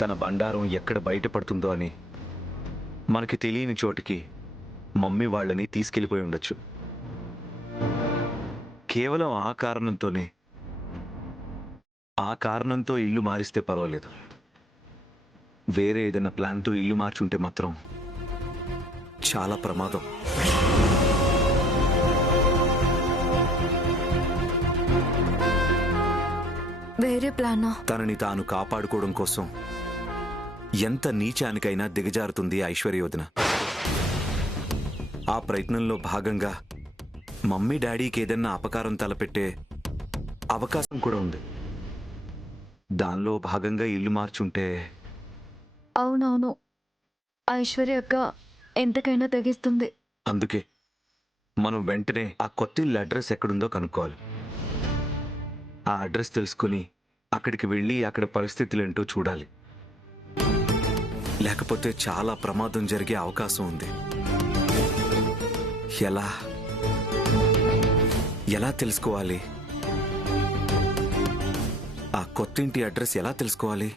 తన బండారం ఎక్కడ బయటపడుతుందో అని మనకి తెలియని చోటికి మమ్మీ వాళ్ళని తీసుకెళ్ళిపోయి ఉండొచ్చు. కేవలం ఆ కారణంతో ఇల్లు మారిస్తే పర్వాలేదు. వేరే ఏదైనా ప్లాన్తో ఇల్లు మార్చుంటే మాత్రం చాలా ప్రమాదం. వేరే ప్లానా? తనని తాను కాపాడుకోవడం కోసం ఎంత నీచానికైనా దిగజారుతుంది ఐశ్వర్య వదిన. ఆ ప్రయత్నంలో భాగంగా మమ్మీ డాడీకి ఏదన్నా అపకారం తలపెట్టే అవకాశం కూడా ఉంది. దానిలో భాగంగా ఇల్లు మార్చుంటే. అవునవును, ఐశ్వర్య అక్క ఎంతకైనా తెగిస్తుంది. అందుకే మనం వెంటనే ఆ కొత్త ఇల్లు అడ్రస్ ఎక్కడుందో కనుక్కోవాలి. ఆ అడ్రస్ తెలుసుకుని అక్కడికి వెళ్ళి అక్కడ పరిస్థితులేంటో చూడాలి. లేకపోతే చాలా ప్రమాదం జరిగే అవకాశం ఉంది. ఎలా తెలుసుకోవాలి? ఆ కొత్తింటి అడ్రస్ ఎలా తెలుసుకోవాలి?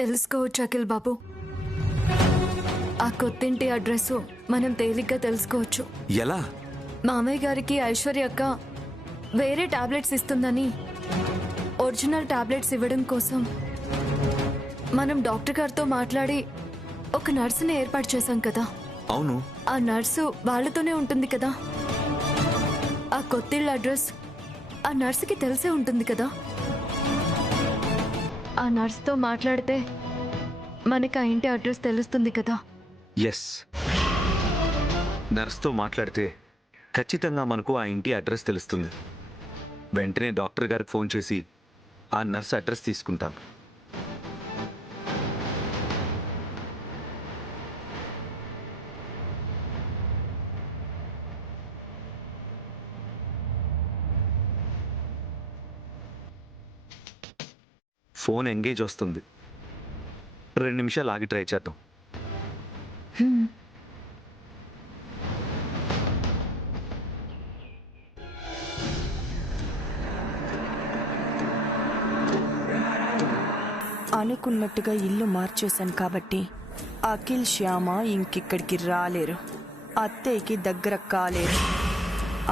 తెలుసుకోవచ్చు అఖిల్ బాబు. ఆ కొత్తింటి అడ్రస్ మనం తేలిగ్గా తెలుసుకోవచ్చు. ఎలా? మామయ్య గారికి ఐశ్వర్య అక్క వేరే టాబ్లెట్స్ ఇస్తుందని ఒరిజినల్ టాబ్లెట్స్ ఇవ్వడం కోసం మనం డాక్టర్ గారితో మాట్లాడి ఒక నర్సుని ఏర్పాటు చేశాం కదా. అవును. ఆ నర్సు వాళ్ళతోనే ఉంటుంది కదా. ఆ కొత్తిళ్ళ అడ్రస్ ఆ నర్సుకి తెలిసే ఉంటుంది కదా. ఆ నర్సుతో మాట్లాడితే మనకి ఆ ఇంటి అడ్రస్ తెలుస్తుంది కదా. ఎస్, నర్స్తో మాట్లాడితే ఖచ్చితంగా మనకు ఆ ఇంటి అడ్రస్ తెలుస్తుంది. వెంటనే డాక్టర్ గారికి ఫోన్ చేసి ఆ నర్స్ అడ్రస్ తీసుకుంటాం. ఫోన్ ఎంగేజ్ వస్తుంది. 2 నిమిషాలు ఆగి ట్రై చేద్దాం. అనుకున్నట్టుగా ఇల్లు మార్చేశాను కాబట్టి అఖిల్ శ్యామ ఇంకిక్కడికి రాలేరు, అత్తయ్యకి దగ్గర కాలేరు.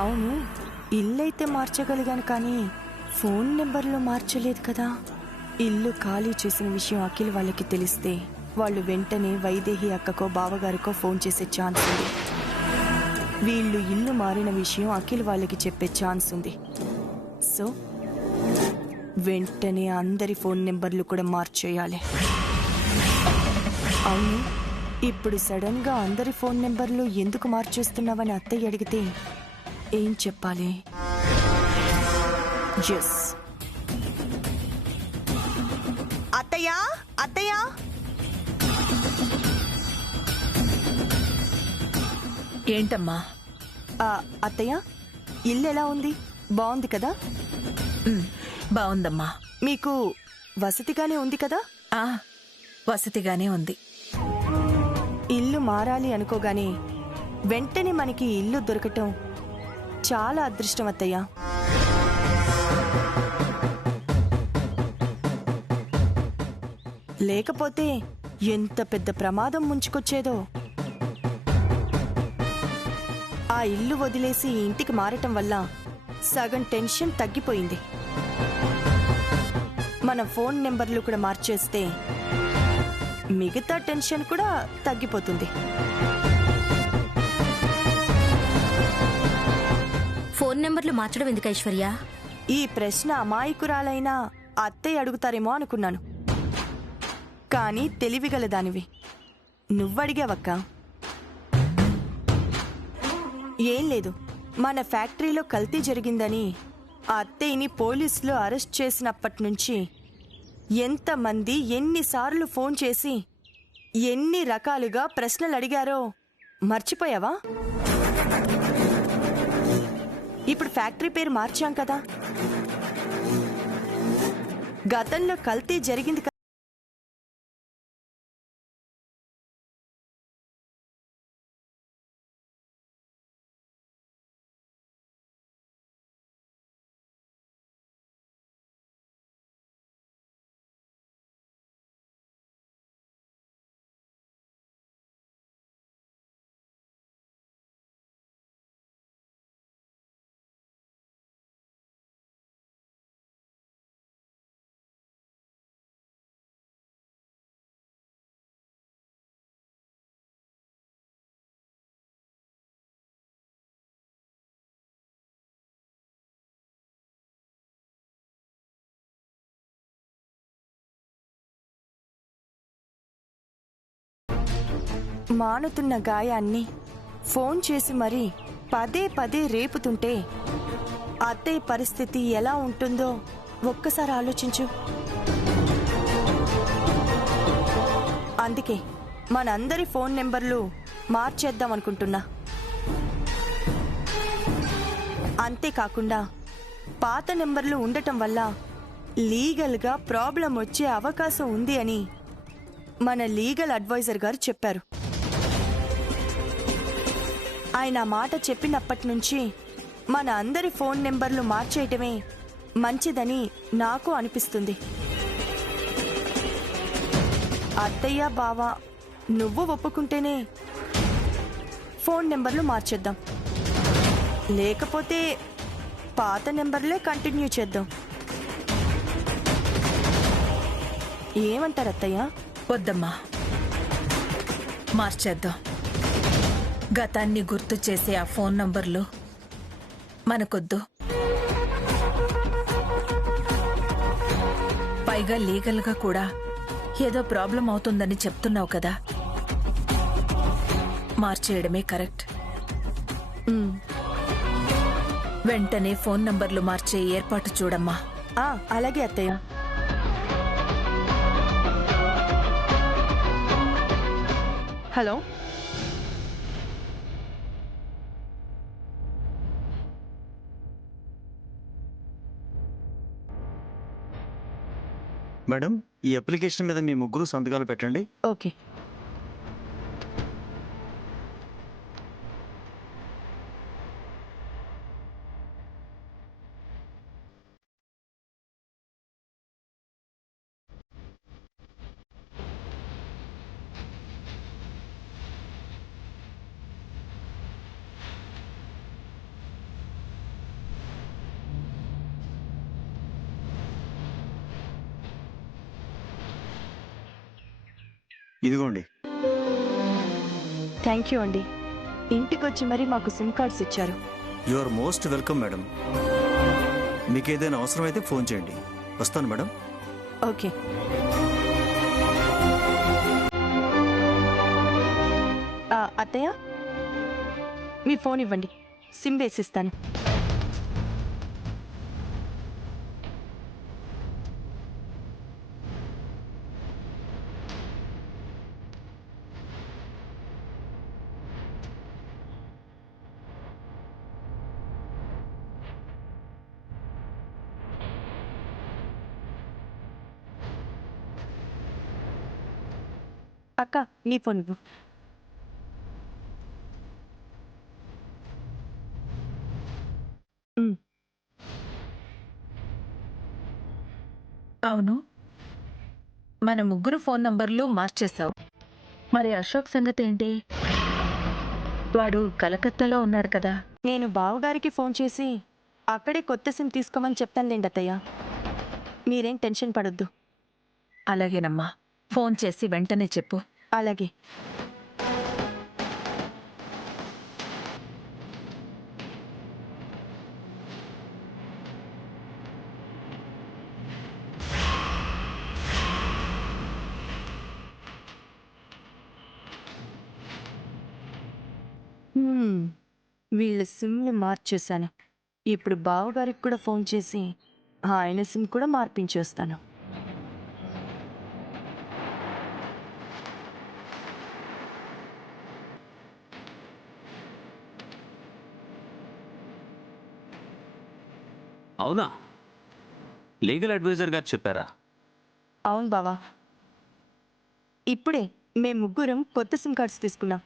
అవును, ఇల్లైతే మార్చగలిగాను కానీ ఫోన్ నెంబర్లో మార్చలేదు కదా. ఇల్లు ఖాళీ చేసిన విషయం అఖిల్ వాళ్ళకి తెలిస్తే వాళ్ళు వెంటనే వైదేహి అక్కకో బావగారికో ఫోన్ చేసే ఛాన్స్ ఉంది. వీళ్ళు ఇల్లు మారిన విషయం అఖిల్ వాళ్ళకి చెప్పే ఛాన్స్ ఉంది. సో వెంటనే అందరి ఫోన్ నెంబర్లు కూడా మార్చేయాలి. అవును, ఇప్పుడు సడన్ గా అందరి ఫోన్ నెంబర్లు ఎందుకు మార్చేస్తున్నావని అత్తయ్య అడిగితే ఏం చెప్పాలి? ఎస్, అత్తయ్య అత్తయ్య. ఏంటమ్మా? అత్తయ్య, ఇల్లు ఎలా ఉంది? బాగుంది కదా? బాగుందమ్మా. మీకు వసతిగానే ఉంది కదా? వసతిగానే ఉంది. ఇల్లు మారాలి అనుకోగానే వెంటనే మనకి ఇల్లు దొరకటం చాలా అదృష్టం అత్తయ్య. లేకపోతే ఎంత పెద్ద ప్రమాదం ముంచుకొచ్చేదో. ఆ ఇల్లు వదిలేసి ఇంటికి మారటం వల్ల సగం టెన్షన్ తగ్గిపోయింది. మన ఫోన్ నెంబర్లు కూడా మార్చేస్తే మిగతా టెన్షన్ కూడా తగ్గిపోతుంది. ఫోన్ నెంబర్లు మార్చడం ఎందుకు ఐశ్వర్య? ఈ ప్రశ్న అమాయకురాలైనా అత్తయ్య అడుగుతారేమో అనుకున్నాను, కానీ తెలివిగల దానివి. నువ్వడిగావక్క. ఏం లేదు, మన ఫ్యాక్టరీలో కల్తీ జరిగిందని ఆ అత్తయ్యని పోలీసులు అరెస్ట్ చేసినప్పటి నుంచి ఎంతమంది ఎన్నిసార్లు ఫోన్ చేసి ఎన్ని రకాలుగా ప్రశ్నలు అడిగారో మర్చిపోయావా? ఇప్పుడు ఫ్యాక్టరీ పేరు మార్చాం కదా. గతంలో కల్తీ జరిగింది మానుతున్న గాయాన్ని ఫోన్ చేసి మరీ పదే పదే రేపుతుంటే అత్తయ్య పరిస్థితి ఎలా ఉంటుందో ఒక్కసారి ఆలోచించు. అందుకే మనందరి ఫోన్ నెంబర్లు మార్చేద్దాం అనుకుంటున్నా. అంతేకాకుండా పాత నెంబర్లు ఉండటం వల్ల లీగల్గా ప్రాబ్లం వచ్చే అవకాశం ఉంది అని మన లీగల్ అడ్వైజర్ గారు చెప్పారు. ఆయన మాట చెప్పినప్పటి నుంచి మన అందరి ఫోన్ నెంబర్లు మార్చేయటమే మంచిదని నాకు అనిపిస్తుంది. అత్తయ్య బావ నువ్వు ఒప్పుకుంటేనే ఫోన్ నెంబర్లు మార్చేద్దాం, లేకపోతే పాత నెంబర్లే కంటిన్యూ చేద్దాం. ఏమంటారు అత్తయ్య? వద్దమ్మా, మార్చేద్దాం. గతాన్ని గుర్తు చేసే ఆ ఫోన్ నంబర్లు మనకొద్దు. పైగా లీగల్గా కూడా ఏదో ప్రాబ్లం అవుతుందని చెప్తున్నావు కదా, మార్చేయడమే కరెక్ట్. వెంటనే ఫోన్ నంబర్లు మార్చే ఏర్పాటు చూడమ్మా. అలాగే అత్తయ్య. హలో, మేడం, ఈ అప్లికేషన్ మీద మీ ముగ్గురు సంతకాలు పెట్టండి. ఓకే. ఇదిగోండి. థ్యాంక్ యూ అండి. ఇంటికి వచ్చి మరీ మాకు సిమ్ కార్డ్స్ ఇచ్చారు. You are most welcome madam. మీకు ఏదైనా అవసరమైతే ఫోన్ చేయండి. వస్తాను మేడం. ఓకే. అత్తయ్య, మీ ఫోన్ ఇవ్వండి, సిమ్ వేసిస్తాను. అక్క, నీ ఫోన్ ఇవ్వు. అవును, మన ముగ్గురు ఫోన్ నంబర్లు మార్చేశావు. మరి అశోక్ సంగతి ఏంటి? వాడు కలకత్తాలో ఉన్నాడు కదా. నేను బావగారికి ఫోన్ చేసి అక్కడే కొత్త సిమ్ తీసుకోమని చెప్తానులేండి అత్తయ్య. మీరేం టెన్షన్ పడొద్దు. అలాగేనమ్మా, ఫోన్ చేసి వెంటనే చెప్పు. అలాగే. వీళ్ళ సిమ్ని మార్చేశాను. ఇప్పుడు బావగారికి కూడా ఫోన్ చేసి ఆయన సిమ్ కూడా మార్పించేస్తాను. అవునా? లీగల్ అడ్వైజర్ గారు చెప్పారా? అవును బావా, ఇప్పుడే మేము ముగ్గురం కొత్త సిమ్ కార్డ్స్ తీసుకున్నాం.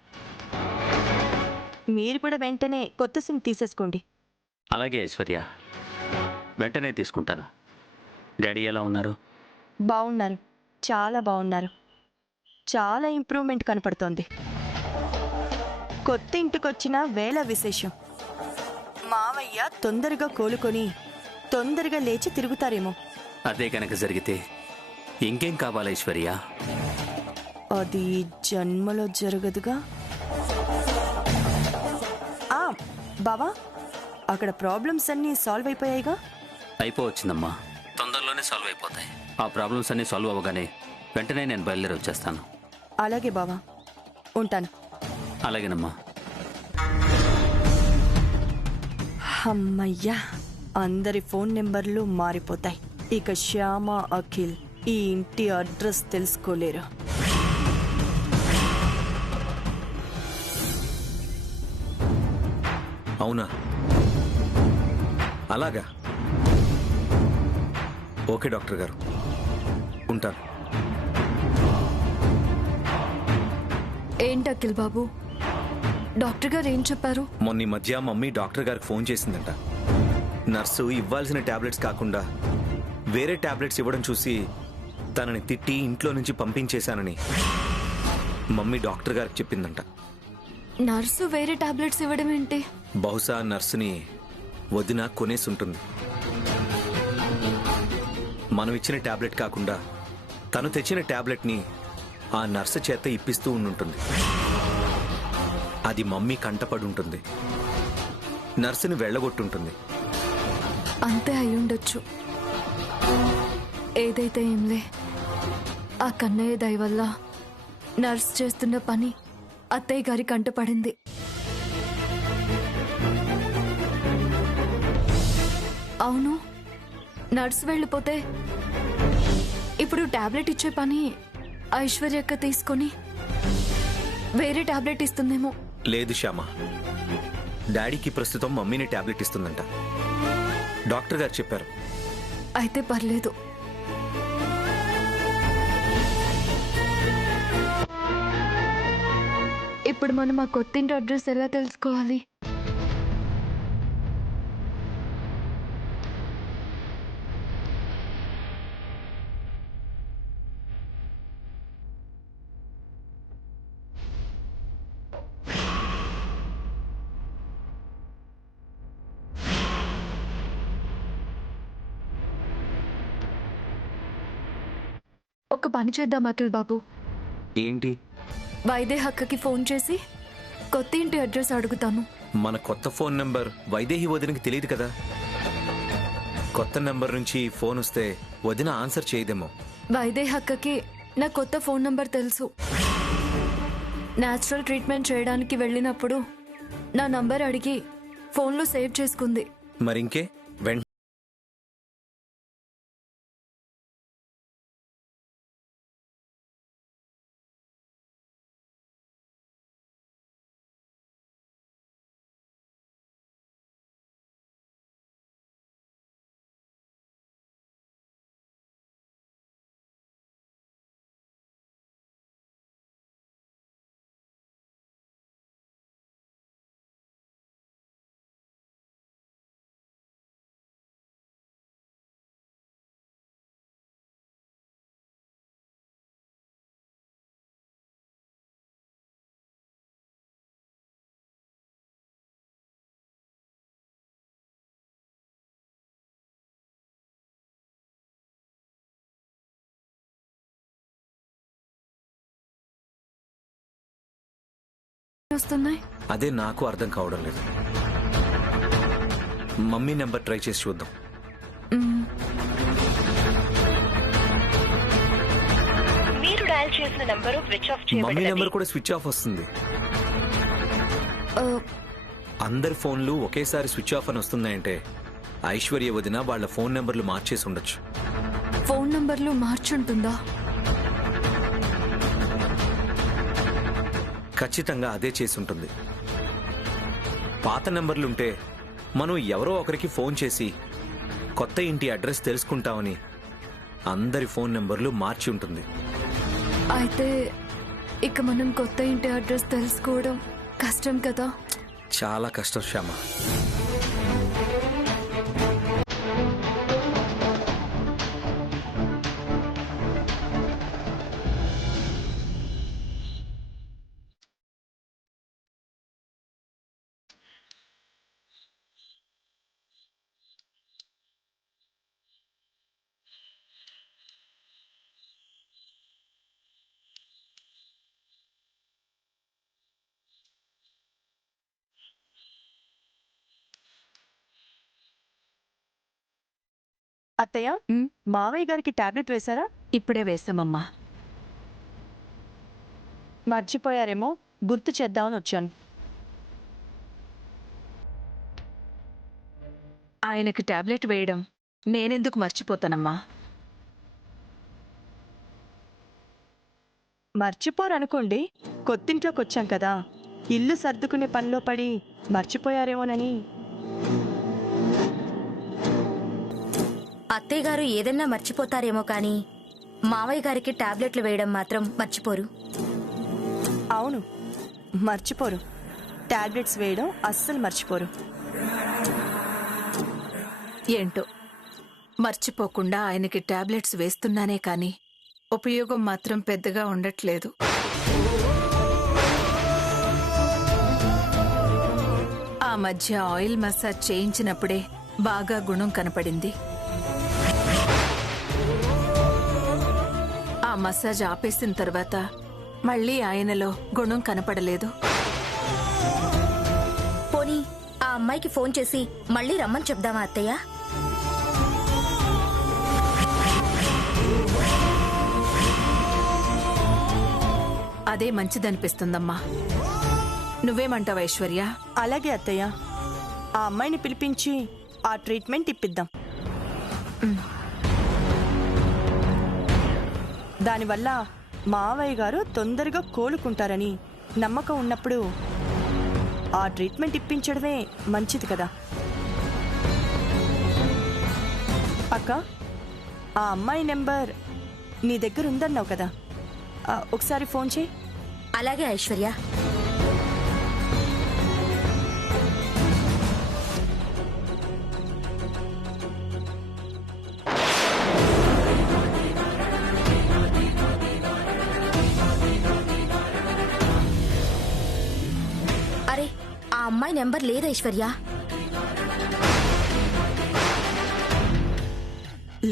మీరు కూడా వెంటనే కొత్త సిమ్ తీసేసుకోండి. అలాగే ఐశ్వర్య, వెంటనే తీసుకుంటాను. డాడీ ఎలా ఉన్నారు? బాగున్నారు, చాలా బాగున్నారు. చాలా ఇంప్రూవ్మెంట్ కనపడుతోంది. కొత్త ఇంటికొచ్చిన వేళ విశేషం. మావయ్య తొందరగా కోలుకొని తొందరగా లేచి తిరుగుతారేమో. అదే కనుక జరిగితే ఇంకేం కావాలి ఐశ్వర్య? అది జన్మలో జరగదుగా. బావా, అక్కడ ప్రాబ్లమ్స్ అన్నీ సాల్వ్ అయిపోయాయిగా? అయిపోవచ్చిందమ్మా, తొందరలోనే సాల్వ్ అయిపోతాయి. ఆ ప్రాబ్లమ్స్ అన్నీ సాల్వ్ అవ్వగానే వెంటనే నేను బయలుదేరి వచ్చేస్తాను. అలాగే బావా. ఉంటాను. అలాగేనమ్మా. అమ్మయ్యా, అందరి ఫోన్ నెంబర్లు మారిపోతాయి. ఇక శ్యామ, అఖిల్ ఈ ఇంటి అడ్రస్ తెలుసుకోలేరు. అవునా? అలాగా. ఓకే డాక్టర్ గారు, ఉంటాను. ఏంటి అఖిల్ బాబు, డాక్టర్ గారు ఏం చెప్పారు? మొన్న ఈ మధ్య మమ్మీ డాక్టర్ గారికి ఫోన్ చేసిందంట. నర్సు ఇవ్వాల్సిన టాబ్లెట్స్ కాకుండా వేరే టాబ్లెట్స్ ఇవ్వడం చూసి తనని తిట్టి ఇంట్లో నుంచి పంపించేశానని మమ్మీ డాక్టర్ గారికి చెప్పిందంట. నర్సు వేరే టాబ్లెట్స్ ఇవ్వడం ఏంటి? బహుశా నర్సుని వదిన కొనేసి ఉంటుంది. మనం ఇచ్చిన టాబ్లెట్ కాకుండా తను తెచ్చిన టాబ్లెట్ని ఆ నర్సు చేత ఇప్పిస్తూ ఉండుంటుంది. అది మమ్మీ కంటపడి ఉంటుంది. నర్సుని వెళ్ళగొట్టుంటుంది. అంతే అయ్యుండొచ్చు. ఏదైతే ఏంలే, ఆ కన్నయ్య దయ వల్ల నర్స్ చేస్తున్న పని అత్తయ్య గారి కంటపడింది. అవును, నర్స్ వెళ్ళిపోతే ఇప్పుడు టాబ్లెట్ ఇచ్చే పని ఐశ్వర్యక్క తీసుకొని వేరే టాబ్లెట్ ఇస్తుందేమో. లేదు శ్యామ, డాడీకి ప్రస్తుతం మమ్మీని టాబ్లెట్ ఇస్తుందంట. డాక్టర్ గారు చెప్పారు. అయితే పర్లేదు. ఇప్పుడు మనం ఆ కొత్తింటి అడ్రస్ ఎలా తెలుసుకోవాలి? ఒక పని చేద్దాం అఖిల్ బాబు. ఏంటి? వైదేహక్కకి ఫోన్ చేసి కొత్త ఇంటి అడ్రస్ అడుగుతాను. మన కొత్త ఫోన్ నంబర్ వైదేహి వదినకి తెలియదు కదా. కొత్త నంబర్ నుంచి ఫోన్ వస్తే వదిన ఆన్సర్ చేయదేమో. వైదేహక్కకి నా కొత్త ఫోన్ నంబర్ తెలుసు. న్యాచురల్ ట్రీట్మెంట్ చేయడానికి వెళ్ళినప్పుడు నా నంబర్ అడిగి ఫోన్లో సేవ్ చేసుకుంది. మరింకే వెంట వస్తున్నాయి. అదే నాకు అర్థం కావడం లేదు. మమ్మీ నెంబర్ ట్రై చేసి చూద్దాం. మీరు డయల్ చేసిన number switch off mummy number కూడా స్విచ్ ఆఫ్ వస్తుంది. అందరి ఫోన్లు ఒకేసారి స్విచ్ ఆఫ్ అని వస్తున్నాయంటే ఐశ్వర్య వదిన వాళ్ళ ఫోన్ నెంబర్లు మార్చేసి ఉండొచ్చు. ఫోన్ నంబర్లు మార్చుంటుందా? ఖచ్చితంగా అదే చేసి ఉంటుంది. పాత నెంబర్లుంటే మనం ఎవరో ఒకరికి ఫోన్ చేసి కొత్త ఇంటి అడ్రస్ తెలుసుకుంటామని అందరి ఫోన్ నెంబర్లు మార్చి ఉంటుంది. అయితే ఇక మనం కొత్త ఇంటి అడ్రస్ తెలుసుకోవడం కష్టం కదా? చాలా కష్టం శ్యామ. అత్తయ్య, ఉమ్, మావయ్య గారికి టాబ్లెట్ వేశారా? ఇప్పుడే వేసామమ్మా. 2 రోజుల నుంచి ఫోన్ చేయట్లేదు. 2 రోజుల నుంచి ఫోన్ చేస్తున్నా, ఫోన్ లిఫ్ట్ చేయట్లేదు. టాబ్లెట్ వేసాక ఫోన్ చేస్తాను. 2 రోజులు ఆగి ఫోన్ చేస్తాను. మర్చిపోయారేమో, గుర్తు చేద్దామని వచ్చాను. ఆయనకి టాబ్లెట్ వేయడం నేనెందుకు మర్చిపోతానమ్మా? మర్చిపోరనుకోండి, కొత్తింట్లోకి వచ్చాం కదా, ఇల్లు సర్దుకునే పనిలో పడి మర్చిపోయారేమోనని. అత్తయ్య గారు ఏదన్నా మర్చిపోతారేమో కానీ మావయ్య గారికి టాబ్లెట్లు వేయడం మాత్రం మర్చిపోరు. అవును, మర్చిపోరు. టాబ్లెట్స్ వేయడం అస్సలు మర్చిపోరు. ఏంటో మర్చిపోకుండా ఆయనకి టాబ్లెట్స్ వేస్తున్నానే కానీ ఉపయోగం మాత్రం పెద్దగా ఉండట్లేదు. ఆ మధ్య ఆయిల్ మసాజ్ చేయించినప్పుడే బాగా గుణం కనపడింది. ఆ మసాజ్ ఆపేసిన తర్వాత మళ్ళీ ఆయనలో గుణం కనపడలేదు. పోనీ ఆ అమ్మాయికి ఫోన్ చేసి మళ్ళీ రమ్మని చెప్దామా అత్తయ్య? అదే మంచిదనిపిస్తుందమ్మా. నువ్వేమంటావు ఐశ్వర్య? అలాగే అత్తయ్య, ఆ అమ్మాయిని పిలిపించి ఆ ట్రీట్మెంట్ ఇప్పిద్దాం. దానివల్ల మావయ్య గారు తొందరగా కోలుకుంటారని నమ్మకం ఉన్నప్పుడు ఆ ట్రీట్మెంట్ ఇప్పించడమే మంచిది కదా. అక్క, ఆ అమ్మాయి నెంబర్ నీ దగ్గర ఉందన్నావు కదా, ఒకసారి ఫోన్ చేయి. అలాగే ఐశ్వర్య. అరే, ఆ అమ్మాయి నెంబర్ లేదు ఐశ్వర్య.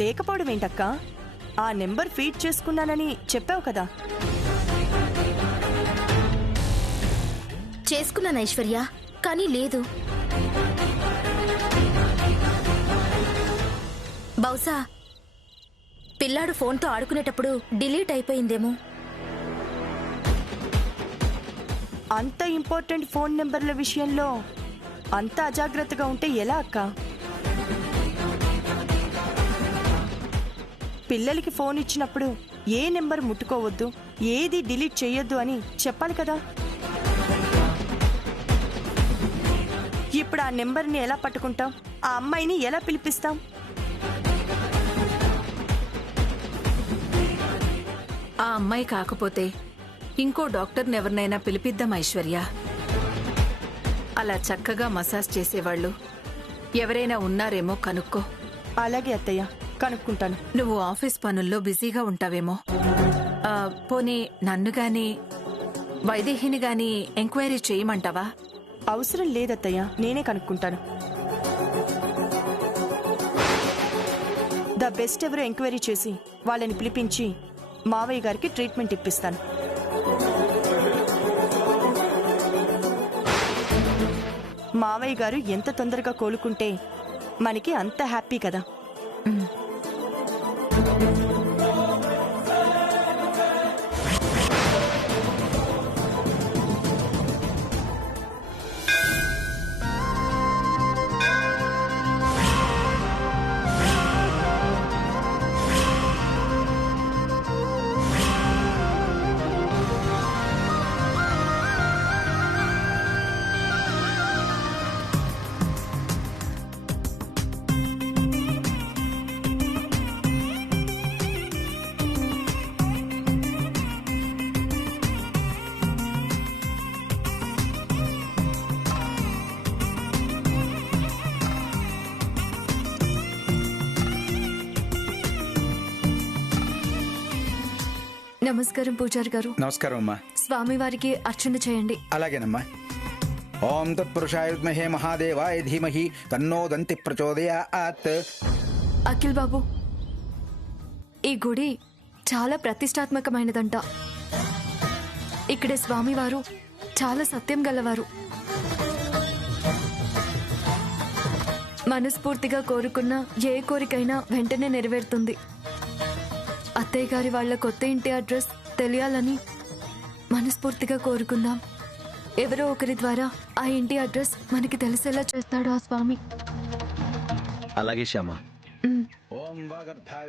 లేకపోవడం ఏంటక్క? ఆ నెంబర్ ఫీడ్ చేసుకున్నానని చెప్పావు కదా. చేసుకున్నాను ఐశ్వర్య, కానీ లేదు. బహుశా పిల్లాడు ఫోన్తో ఆడుకునేటప్పుడు డిలీట్ అయిపోయిందేమో. అంత ఇంపార్టెంట్ ఫోన్ నెంబర్ల విషయంలో అంత అజాగ్రత్తగా ఉంటే ఎలా అక్క? పిల్లలకి ఫోన్ ఇచ్చినప్పుడు ఏ నెంబర్ ముట్టుకోవద్దు, ఏది డిలీట్ చేయొద్దు అని చెప్పాలి కదా. ఇప్పుడు ఆ నెంబర్ని ఎలా పట్టుకుంటాం? ఆ అమ్మాయిని ఎలా పిలిపిస్తాం? ఆ అమ్మాయి కాకపోతే ఇంకో డాక్టర్ని ఎవరినైనా పిలిపిద్దాం ఐశ్వర్య. అలా చక్కగా మసాజ్ చేసేవాళ్ళు ఎవరైనా ఉన్నారేమో కనుక్కో. అలాగే అత్తయ్య, కనుక్కుంటాను. నువ్వు ఆఫీస్ పనుల్లో బిజీగా ఉంటావేమో. పోనీ నన్ను గాని వైదేహిని గాని ఎంక్వైరీ చేయమంటావా? అవసరం లేదత్తయ్య, నేనే కనుక్కుంటాను. ద బెస్ట్ ఎవరో ఎంక్వైరీ చేసి వాళ్ళని పిలిపించి మావయ్య గారికి ట్రీట్మెంట్ ఇప్పిస్తాను. మావయ్య గారు ఎంత తొందరగా కోలుకుంటే మనకి అంత హ్యాపీ కదా. నమస్కారం పూజారి గారు. నమస్కారం అమ్మా. స్వామివారికి అర్చన చేయండి. అలాగేనమ్మా. ఓం తత్పురుషాయ విద్మహే మహాదేవాయ ధీమహి తన్నో దంతి ప్రచోదయాత్. అఖిల్ బాబు, ఈ గుడి చాలా ప్రతిష్టాత్మకమైనదంట. ఇక్కడ స్వామివారు చాలా సత్యం గలవారు. మనస్ఫూర్తిగా కోరుకున్న ఏ కోరికైనా వెంటనే నెరవేరుతుంది. అత్తయ్య గారి వాళ్ళ కొత్త ఇంటి అడ్రస్ తెలియాలని మనస్ఫూర్తిగా కోరుకుందాం. ఎవరో ఒకరి ద్వారా ఆ ఇంటి అడ్రస్ మనకి తెలిసేలా చేస్తాడు ఆ స్వామి. అలాగే శ్యామ. ఓం వాగర్ధాయ